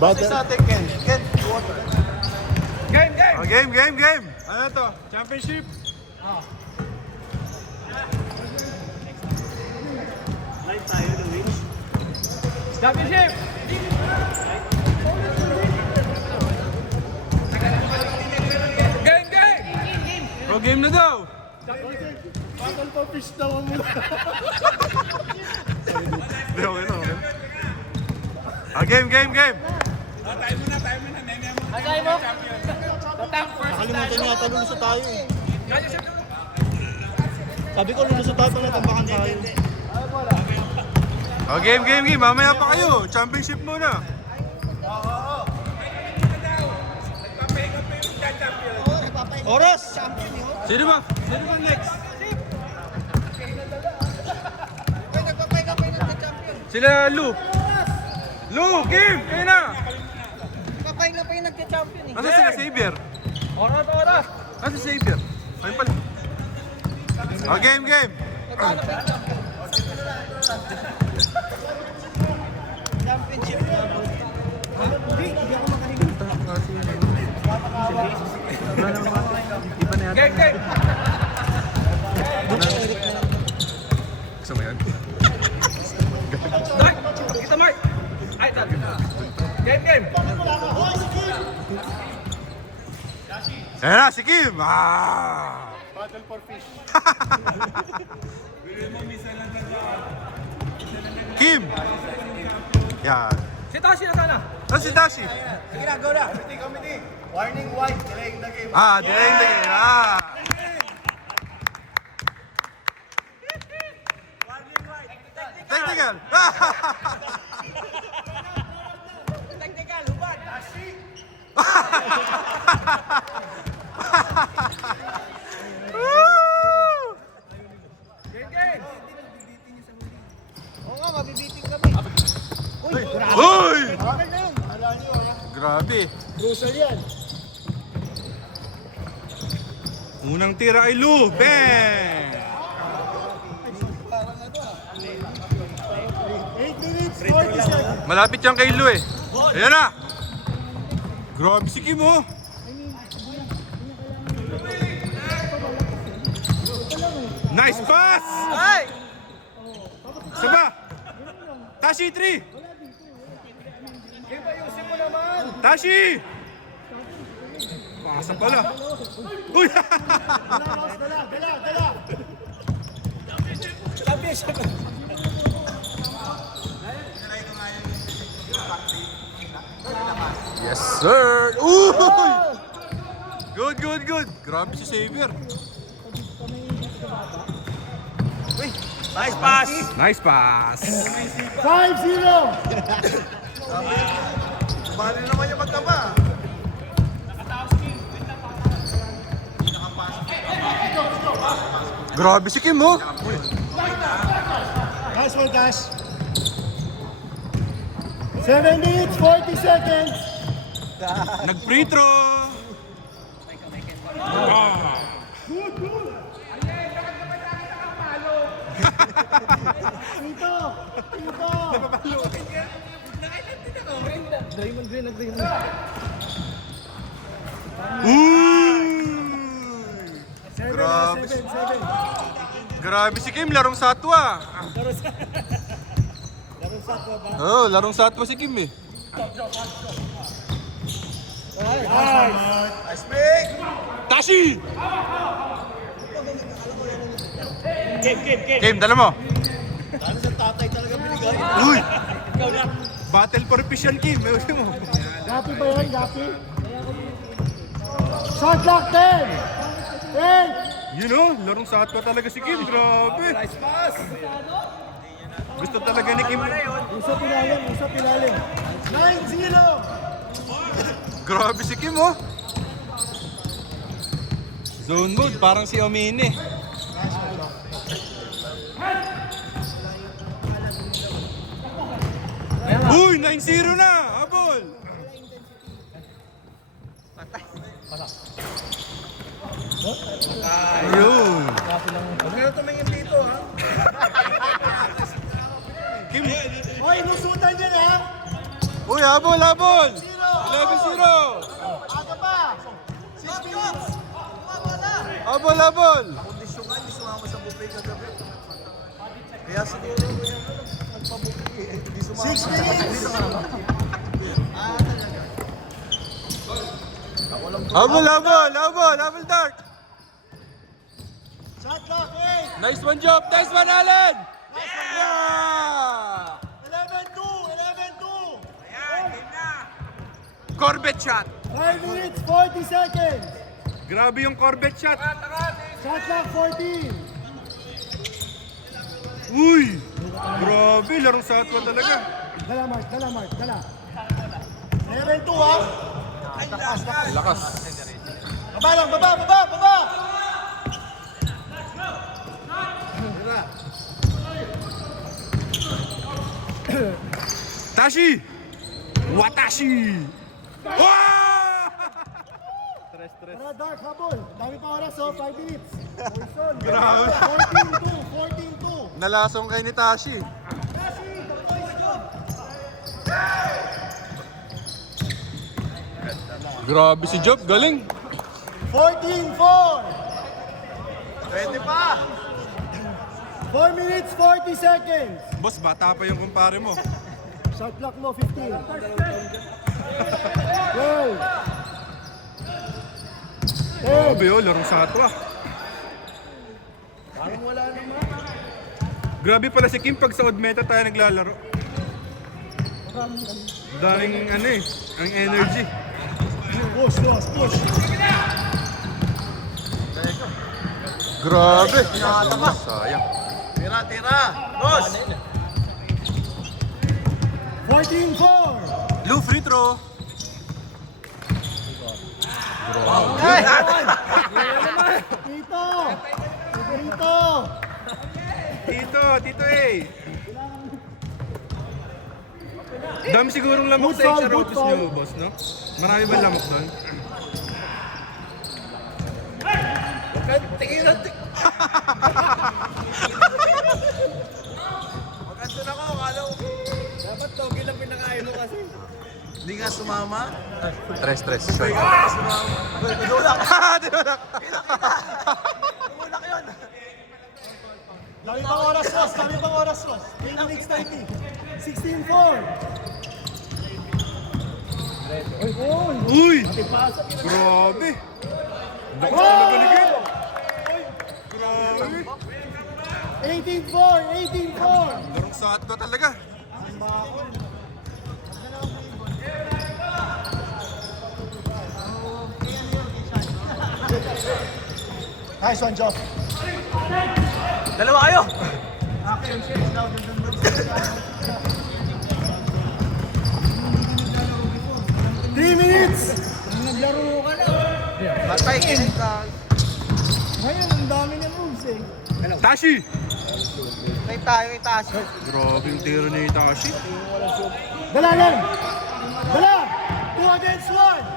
Kasi sa atin, Ken. Ken, Game, game! Oh, game! Ano to? Championship? Championship! Game, game! Pro game na daw! battle for fish daw ang muna. Hindi, okay na, okay. Ah, game! Tayo muna. Asay mo? Tatang first Nakalimutan niya ata, lulusot tayo eh. Championship! Sabi ko, lulusot tayo pala, tambakan tayo. Oh, game! Mamaya pa kayo. Championship muna. Oras! Sino ba next? Sila Lu, game! Kayo na! Papahinga pa yung nagka-champion eh. Nasaan sila Xavier? Oras! Nasaan si Xavier? Ayun pala. Oh, game! Nagkano pa yung championship na ball? Hindi ako makahinga. Game! Gusto mo yan? Mark! Kita Mark! Ay, tabi na. Game! Ayan na, si Kim! Ah! Battle for fish. Kim! Yan. Si Tashi na sana! Nasaan si Dashi? Sige na, go na! Committee. Warning white, delaying the game. Ah, delaying the game. Ah! Technical! Technical, hubad! Game! Oo nga, mabibiting kami. Uy! Okay na yun. Grabe. Crucial yan. Unang tira ay Lu. Bang! 8 minutes, 40 seconds. Malapit yan kay Lu eh. Ayan na! Grabe si Kim oh. Nice pass! Ay! Saba! Tashi 3! Game pa, ayusin mo naman! Tashi! Pasa pala. Uy! Dala. Championship! Yes sir! Uy! Good! Grabe si Xavier. Nice pass! Nice pass! 5-0. Bali naman yung magkama. Grabe si Kim oh. Nice one, guys. 7 minutes, 40 seconds. Nag-free throw. Dito. Draymond Green, nag-Draymond. Grabe. Grabe si Kim, larong satwa. Oh, larong satwa si Kim eh. Nice pick. Tashi! Game! Kim, dala mo. Ano sa tatay talaga binigay? Uy! Battle for fish yan, Kim. Ewan mo. Gapi ba yan? Gapi? Shot clock 10. 10. You know, larong satwa talaga si Kim. Grabe. Nice pass! Gusto talaga ni Kim. Usap ilalim. 9-0. Grabe si Kim oh. Zone mode, parang si Omine. Uy, 9-0 na! Habol! Ayun! Huwag na tumingin dito ha! Kim! Hoy, lusutan yan ha. Uy, Uy, habol, habol! 11-0! Aga pa! 6 minutes! Habol, habol! Kondisyon nga, hindi sumama sa buffet kagabi. Kaya siguro nagpa-buffet eh. Hindi sumama. 6 minutes! Habol, habol, habol, habol, Dark! Shot clock, 8! Nice one, Job! Nice one, Allen! Yeah! 11-2! 11-2! Corbett shot! 5 minutes, 40 seconds! Grabe yung Corbett shot! Shot clock, 14! Uy! Grabe, larong satwa talaga. Dala, Mark, dala, Mark, dala. 11-2, ha? Lakas. Baba lang, baba, baba, baba! Tashi! Watashi! Wow! Tara, Dark, habol. Dami pa oras, oh, 5 minutes. Orson, Grabe. 14-2, 14-2. Nalasong kay ni Tashi. Grabe si Job, galing. 14-4. Pwede pa! 4 minutes, 40 seconds. Boss, bata pa yung kumpare mo. Shot clock mo, 15. Go. 10. Grabe oh, larong satwa. Parang wala naman. Grabe pala si Kim pag sa odd meta tayo naglalaro. Daming ano eh, ang energy. Push, push, push. Grabe. Sayang. Tira, tira! Ross! 14-4. Lou, free throw. Tito. Tito. Tito eh. Dami sigurong lamok sa HR office niyo, boss, no? Marami ba lamok doon? Tingin na tingin! Magandun ako, akala ko. Dapat togi lang pinakain mo kasi. Hindi nga sumama. Stress, short. Sumama. Dulak! Tinulak. Dulak yun! Dami pang oras, Ross. Dami pang oras, Ross. 3 minutes 30. 16-4. Uy! Grabe! Lakas talaga ni Kim. Grabe! 18-4. 18-4. Larong satwa talaga. Nice one, Joff. Dalawa kayo! 3 minutes. Naglaro ka na. Batay, kinig ka. Ngayon, ang dami ng moves eh. Tashi! Tay tayo, itaas. Grabe yung tiro ni Tashi. Dala lang. Dala. 2 against 1.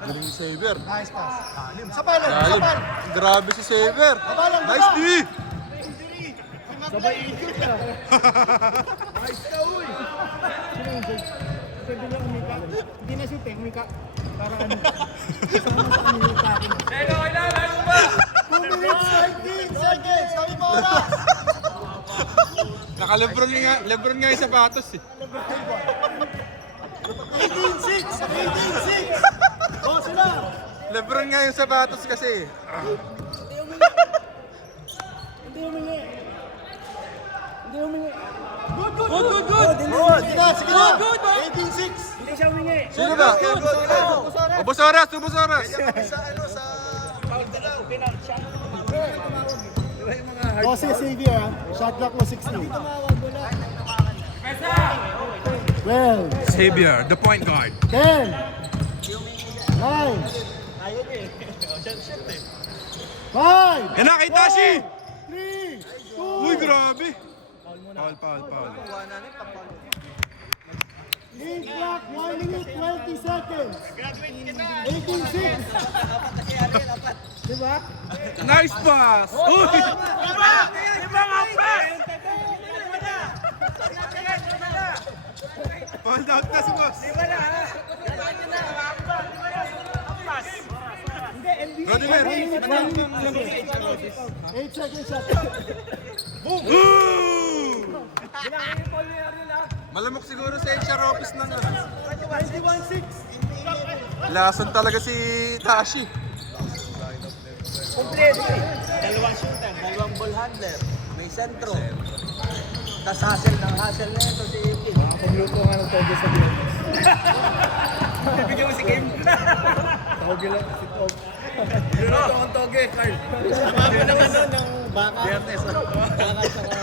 Galing si Saber. Nice pass. Sapalan. Galing. Sapalan. Grabe si Saber. Sapalan. Nice D! Sabay ikot ka. Nice ka, uy. Pwede lang umika. Hindi na shoot eh, umika. Para ano. Kasama sa umika. Ego, kailangan mo ba? 2 minutes, 19 seconds. Kami pa oras. Naka-Lebron nga, Lebron nga yung sapatos eh. 18-6. 18-6. Oh, sila. Lebron nga yung sapatos kasi. Hindi humingi. Hindi humingi. Good. Sige na. Good. 18-6. Hindi siya humingi. Sino ba? Ubus oras, ubus oras. Sa ano, sa... O, si Xavier ha. Shot clock mo 16. Well, Xavier, the point guard. 10. 9. 5. Yan na, kay Tashi! 3. 2. Uy, grabe. Foul. Link clock, 1 minute, 20 seconds. 18-6. Diba? Nice pass! Uy! Iba nga pa! Hold out na si boss. Rodimer. 8 seconds shot. Boom! Malamok siguro sa HR office ng 21-6. lason talaga si Tashi. Kompleto eh. Dalawang shooter, dalawang ball handler, may sentro. Tapos hustle ng hustle na ito si Kim. Pagluto nga ng toge sa Biyernes. Bibigyan mo si Kim. Toge lang, si Toge. Ito ang toge, Carl. Sama mo naman nun ng baka. Biyernes. Baka saka...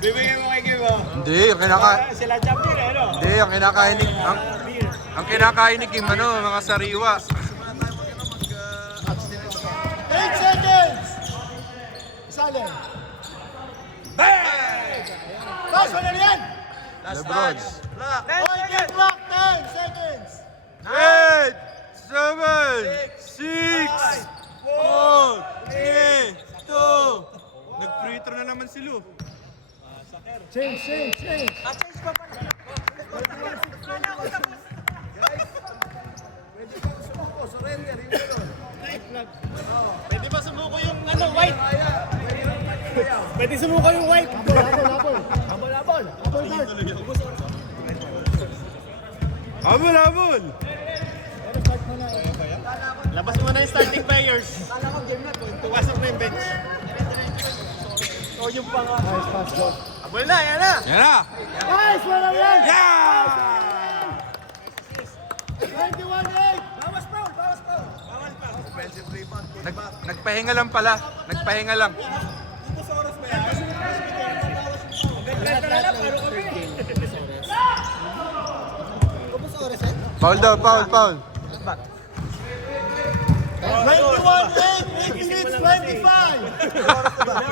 Bibigyan mo kay Kim, oh. Hindi, ang kinakain. Sila champion, eh, no? Hindi, ang kinakain ni ang kinakain ni Kim ano, mga sariwa. 8 seconds! Isali. Pass, wala na yan! Last LeBron. touch. Block. Oy, get block, 10 seconds! 8, 7, 6, 4, 3, 2. Nag-free throw na naman si Lu. Change. Change pa pala. Pwede ba sumuko? Surrender. Pwede ba sumuko yung ano, white? Pwede sumuko yung white. Habol. Habol! Labas mo na yung starting players. Tuwasok na yung bench. O yung panga. Nice pass, go. Abol na, yan na. Yan na! Nice, wala yan! Yeah! 21-8! Bawas foul. Offensive rebound. Nagpahinga lang pala. Nagpahinga lang. Foul daw, foul. 21-8! 8 minutes, 25! Meron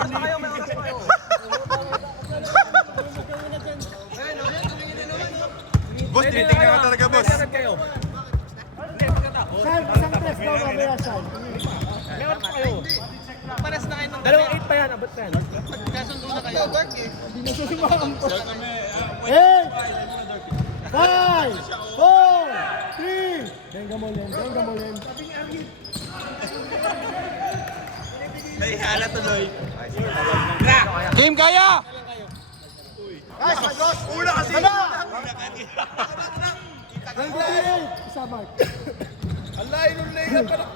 pa kayo, meron pa kayo. Boss, tinitingnan ka talaga, boss. Saan press daw mamaya saan? Meron pa kayo. Pares na kayo ng dalawang 8 pa yan, abot pa yan. Kasundo na kayo. Hindi na susumakang po. 8! 5! 4! 3! Denga mo len. May hala tuloy. Team, kaya! Una kasi. Ano? 28! Isa, Mark. Ang layo nung layup pala.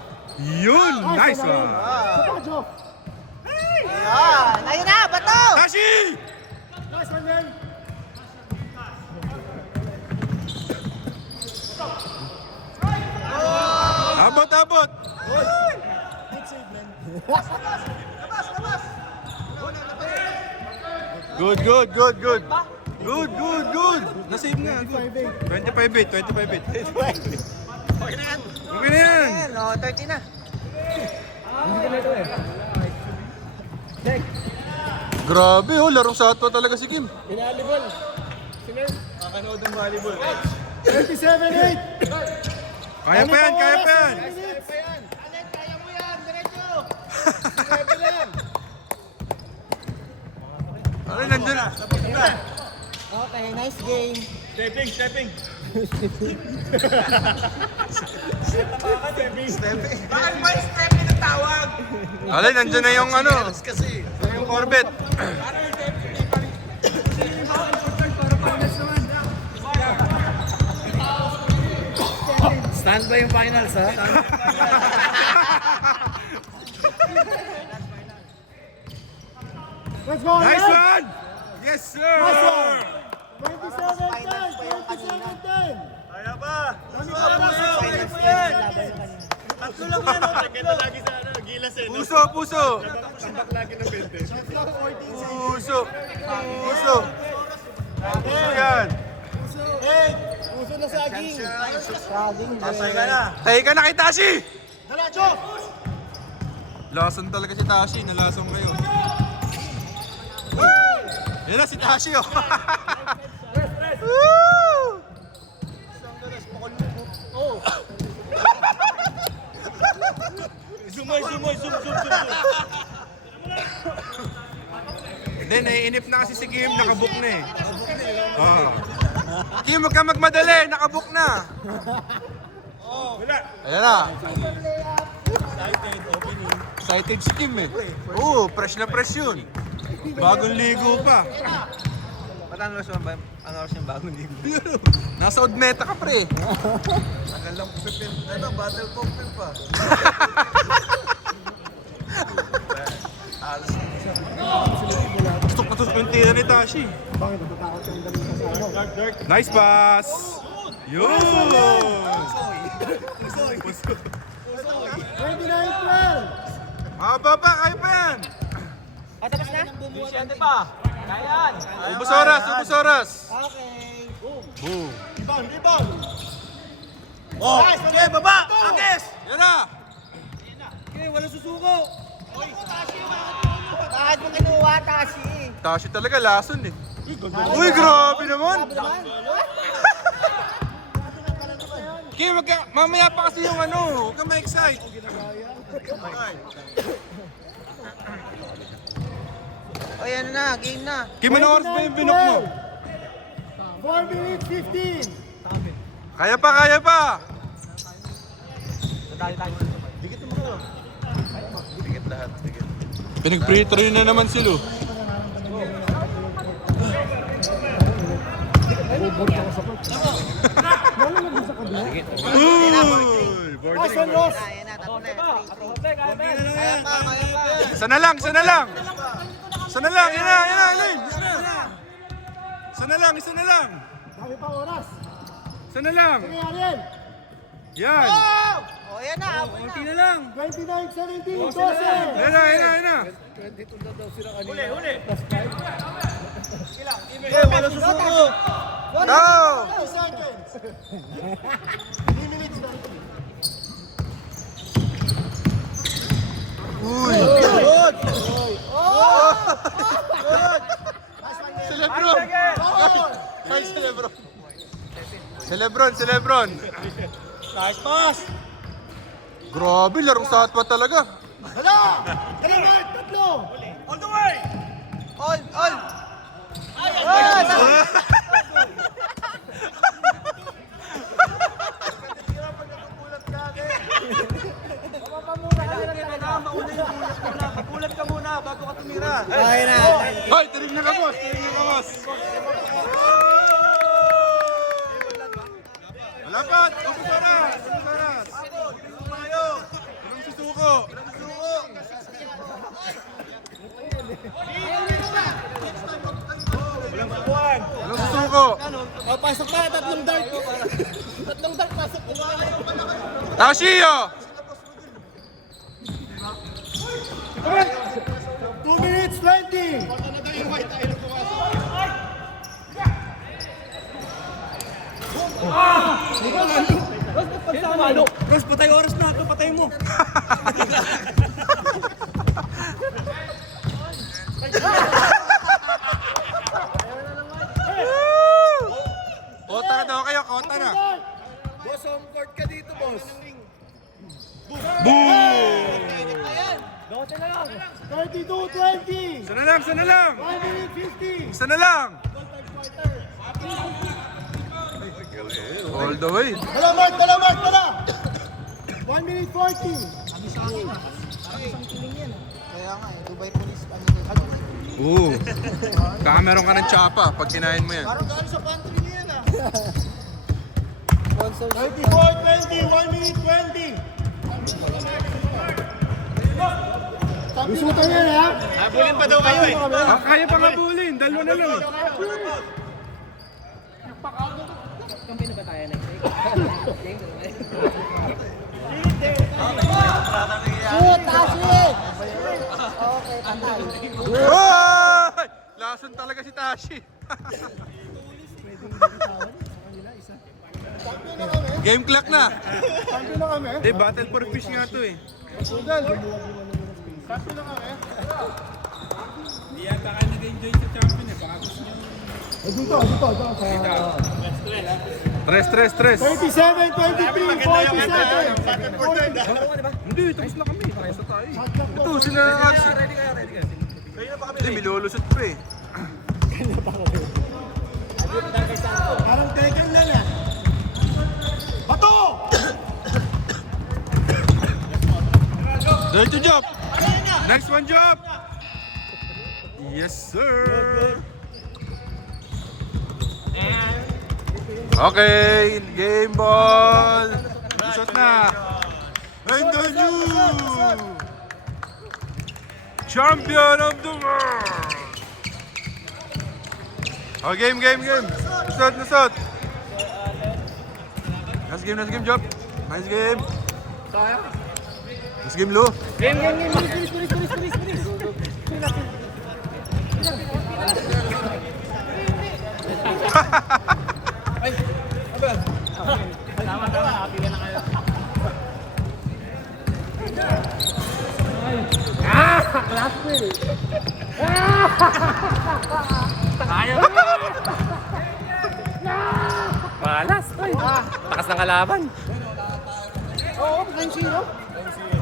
Yun! Nice one! Sa pa, Jo. Ayun na, bato! Tashi! Nice one, man. Abot! Good save, man. Good! Nasave nga. 5-8. 25-8. Okay na yan. Ayan, 30 na. Grabe larong satwa talaga si Kim. Pinalibol. Kakanood ng volleyball. 27-8. Kaya pa yan. Kaya mo yan, Ay, nandun. Okay, nice game. Stepping. Bakit ba yung step yung tawag? Alay, nandun na yung ano. Kasi. Yung Corvette. Stand by yung finals, ha? Let's go, Nice Ryan. one! Yes, sir! Nice one. 27-10. Kaya ba? Tatlo lang yan, oh, tatlo. Puso! Puso yan! Puso na saging. Pasay ka na. Tayo ka na kay Tashi! Dala, Jo. Lason talaga si Tashi. Nalasong kayo. Yan na si Tashi, oh! Woo! Zoom. Hindi, naiinip na kasi si Kim. Nakabook na eh. Ah. Kim, huwag ka magmadali. Nakabook na. Ayan na. Excited si Kim eh. Oo, fresh na fresh yun. Bagong ligo pa. Ang oras yung bagong ligo. Nasa Odmeta ka pre. Tagal lang pipin. Battle cocktail pa. Alas. Gusto ko yung tira ni Tashi. Bakit natatakot yung dami sa ano? Nice pass. Yun. 29-12! Maba pa, kaya pa yan. Tapos na? Siyente pa. Kayan. Ubus oras, ubus oras. Okay. Boom. Rebound! Oh! Okay, baba! Agis! Yan na. Okay, wala susuko. Bakit mo kinuha, Tashi? Tashi talaga, lason eh. Uy, grabe naman. Kim, mamaya pa kasi yung ano. Huwag ka ma-excite. O yan na, game na. Kim, ano oras ba yung binok mo? 4 minutes 15! Kaya pa, kaya pa. Dikit lahat, dikit. Pinag-free throw na naman sila. Uy! Pass on Ross! Isa na lang, isa na lang. Isa na lang, yan na, yan na, Elaine. Isa na lang, isa na lang. Dami pa oras! Isa na lang. Sige, Ariel! Yan. O yan na, Konti na lang. 29-17! 12! Yan na, yan na, yan na. Wala susuko! Go! 2 seconds! 3 minutes na. Uy! Good! Si Lebron! Kay si Lebron! Si Lebron, si Lebron! Nice pass! Grabe, larong satwa talaga. Hala! Dalawa! Tatlo! All the way! all. Kapulat ka muna bago ka tumira. Okay na. Hoy, tirig na ka, boss! Tirig na ka, boss! Malapat! Ubus oras! Ubus oras! Walang susuko! Walang susuko! Oh, pasok pa! Tatlong dart! Tatlong dart pasok! Tashiyo! 2 minutes 20! Ross, patay oras na ito. Patay mo. Kota na daw kayo, kota na! Boss, home court ka dito, boss. Boom! 32-20! Isa na lang, isa na lang! 1 minute 50! Isa na lang! All the way! Dala, Mark! Dala, Mark! Dala! 1 minute 40! Oo. Baka meron ka ng tsapa pag kinain mo yan. Parang gaano sa pantry niya yan ah! 34-20! 1 minute 20! Isutan yan ha! Habulin pa daw kayo eh. Kaya pa ngabulin, dalawa na lang eh. Hoy! Lason talaga si Tashi. Game clock na. Champion na kami! Hindi, battle for fish nga to eh. Sugal! Champion na kami! Dito sa... Tres. 37, 23, 47! Hindi, tapos na kami. Tapos na tayo. Shot clock Ito, sila Archie. Hindi, may lulusot pa eh. Parang Tekken lang ah. Bato! Ready to jump. Next one jump. Yes, sir. Okay, game ball. Shot na. And the new champion of the world. Oh, game. Nasot. Nice game, Job. Nice game. Nice game, Lou. Game. Bilis. Malas, oy. Takas ng kalaban. Oo, 9-0.